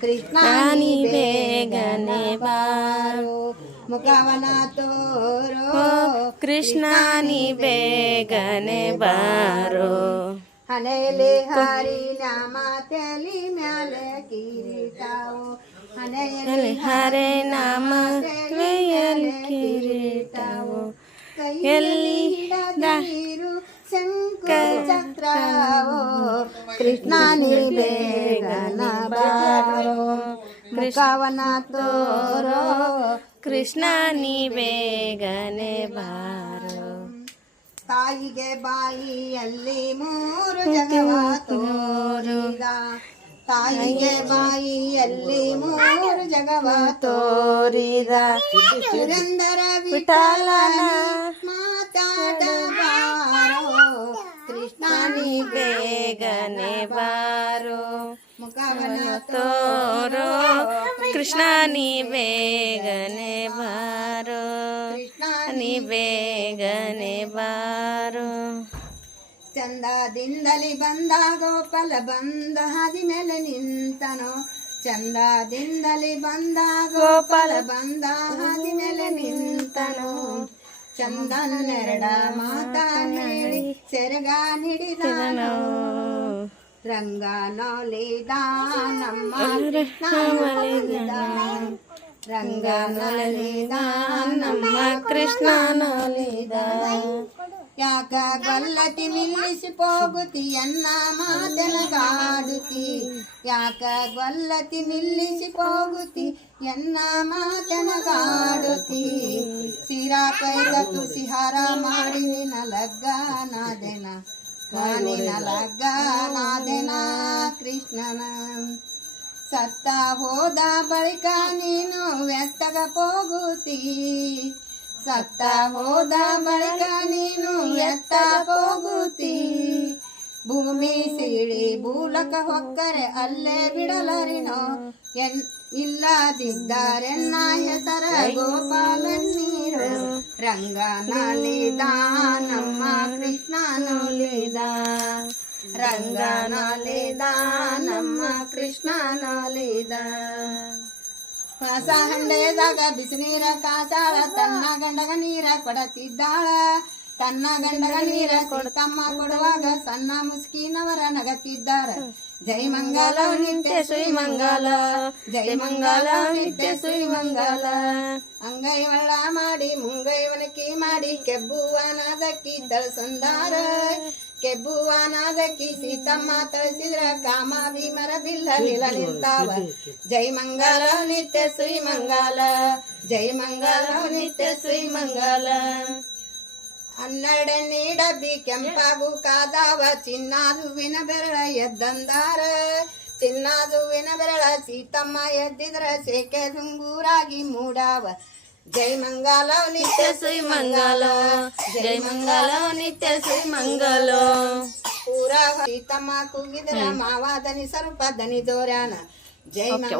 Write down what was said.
ಕೃಷ್ಣಾನಿ ಬೇಗನೆ ಬಾರೋ ಮುಖವನ ತೋರೋ ಕೃಷ್ಣಾನಿ ಬೇಗನೆ ಬಾರೋ ಹನೆಯಲ್ಲಿ ಹರಿ ನಾಮ ತೆಲಿ ಮ್ಯಾಲೆ ಕಿರೀಟವು ಹನೆಯಲ್ಲಿ ಹರೆ ನಾಮ ಕೃಷ್ಣ ನೀ ಬೇಗನ ಬಾರೋ ಮುಖವನ ತೋರೋ, ಕೃಷ್ಣ ನೀ ಬೇಗನೆ ಬಾರೋ ತಾಯಿಗೆ ಬಾಯಿಯಲ್ಲಿ ಮೂರು ಜಗವ ತೋರಿದ. ತಾಯಿಗೆ ಬಾಯಿಯಲ್ಲಿ ಮೂರು ಜಗವ ತೋರಿದ. ಪುರಂದರ ವಿಠಲನ ಮುಖವನ ತೋರೋ ಕೃಷ್ಣ ನೀ ಬೇಗನೆ ಬಾರೋ ಕೃಷ್ಣ ನೀ ಬೇಗನೆ ಬಾರೋ ಚಂದದಿಂದಲಿ ಬಂದ ಗೋಪಾಲ ಬಂದ ಹಾದಿ ಮೇಲೆ ನಿಂತನೋ ಚಂದದಿಂದಲಿ ಬಂದ ಗೋಪಾಲ ಬಂದ ಹಾದಿ ಮೇಲೆ ನಿಂತನೋ ಚಂದನ್ನೆರಡ ಮಾತಾ ಹೇಳಿ ಸೆರಗ ಹಿಡಿದನೋ ರಂಗ ನೋಲಿದ ನಮ್ಮ ಕೃಷ್ಣ ನೋಲಿದ. ರಂಗ ನೋಲಿದ ನಮ್ಮ ಕೃಷ್ಣ ನೋಲಿದ ಯಾಕ ಗಲ್ಲತಿ ನಿಲ್ಲಿಸಿ ಹೋಗುತ್ತಿ ಎನ್ನ ಮಾತನಗಾಡುತ್ತಿ ಯಾಕ ಗೊಲ್ಲತಿ ನಿಲ್ಲಿಸಿ ಹೋಗುತ್ತಿ ಎನ್ನ ಮಾತನಗಾಡುತ್ತಿ ಸಿರಾ ಕೈಗ ತುಸಿ ಹಾರ ಮಾಡಿ ನಿನ್ನ ಲಗ್ಗನಾದೆನ ನಿನ್ನ ಲಗ್ಗನಾದೆನ ಕೃಷ್ಣನ. ಸತ್ತ ಹೋದ ಬಳಿಕ ನೀನು ವ್ಯಕ್ತಗ ಹೋಗುತ್ತಿ ಸತ್ತ ಹೋದ ಬಳಿಕ ನೀನು ವ್ಯಕ್ತ ಹೋಗುತ್ತಿ ಭೂಮಿ ಸಿಳಿ ಬೂಲಕ ಹೊಕ್ಕರೆ ಅಲ್ಲೇ ಬಿಡಲರಿನೋ? ಎನ್ ಇಲ್ಲದಿದ್ದರೆನ್ನ ಹೆಸರ ಗೋಪಾಲನ್ನೀರು ರಂಗ ನಮ್ಮ ಕೃಷ್ಣ ನಲಿದ ಹೊಸ ಹಂಡೆದಾಗ ಬಿಸಿನೀರ ಕಾಸಾಳ, ತನ್ನ ಗಂಡಗ ನೀರ ಕೊಡತಿದ್ದಾಳ. ತನ್ನ ಗಂಡಗ ನೀರ ಕೊಡ್ತಮ್ಮ ಕೊಡುವಾಗ ಸಣ್ಣ ಮುಸ್ಕಿನವರ ನಗತಿದ್ದಾರ. ಜೈ ಮಂಗಲ ನಿತ್ಯ ಶ್ರೀ ಮಂಗಲ ಜೈ ಮಂಗಲ ನಿತ್ಯ ಶ್ರೀ ಮಂಗಲ ಅಂಗೈ ಒಳ್ಳ ಮಾಡಿ ಮುಂಗೈ ಒಣಕಿ ಮಾಡಿ ಕೆಬ್ಬುವನದಕ್ಕಿ ತಳಸಂದಾರ ಕೆಬ್ಬುವನದಕ್ಕಿ ಸೀತಮ್ಮ ತಳಿಸಿದ್ರ ಕಾಮ ಭೀಮರ ಬಿಲ್ಲ ನಿಲ ನಿಂತಾವ ಜೈ ಮಂಗಲ ನಿತ್ಯ ಶ್ರೀ ಮಂಗಲ ಜೈ ಮಂಗಲ ನಿತ್ಯ ಶ್ರೀ ಮಂಗಲ ಹನ್ನೆರಡನೇ ಡಬ್ಬಿ ಕೆಂಪಾಗು ಕಾದಾವ ಚಿನ್ನಾದುವಿನ ಬೆರಳ ಎದ್ದಂದಾರ ಚಿನ್ನಾದುವಿನ ಬೆರಳ ಸೀತಮ್ಮ ಎದ್ದಿದ್ರ ಸೇಕೆ ದುಂಗೂರಾಗಿ ಮೂಡಾವ ಜೈ ಮಂಗಲ ನಿತ್ಯ ಶ್ರೀ ಮಂಗಲ ಜೈ ಮಂಗಲ ನಿತ್ಯ ಶ್ರೀ ಮಂಗಲ ಪೂರ ಸೀತಮ್ಮ ಕೂಗಿದ್ರ ಮಾವ ದನಿ ಸ್ವಲ್ಪ ದನಿ ದೋರ್ಯಾನ ಜೈ ಮಂಗಲ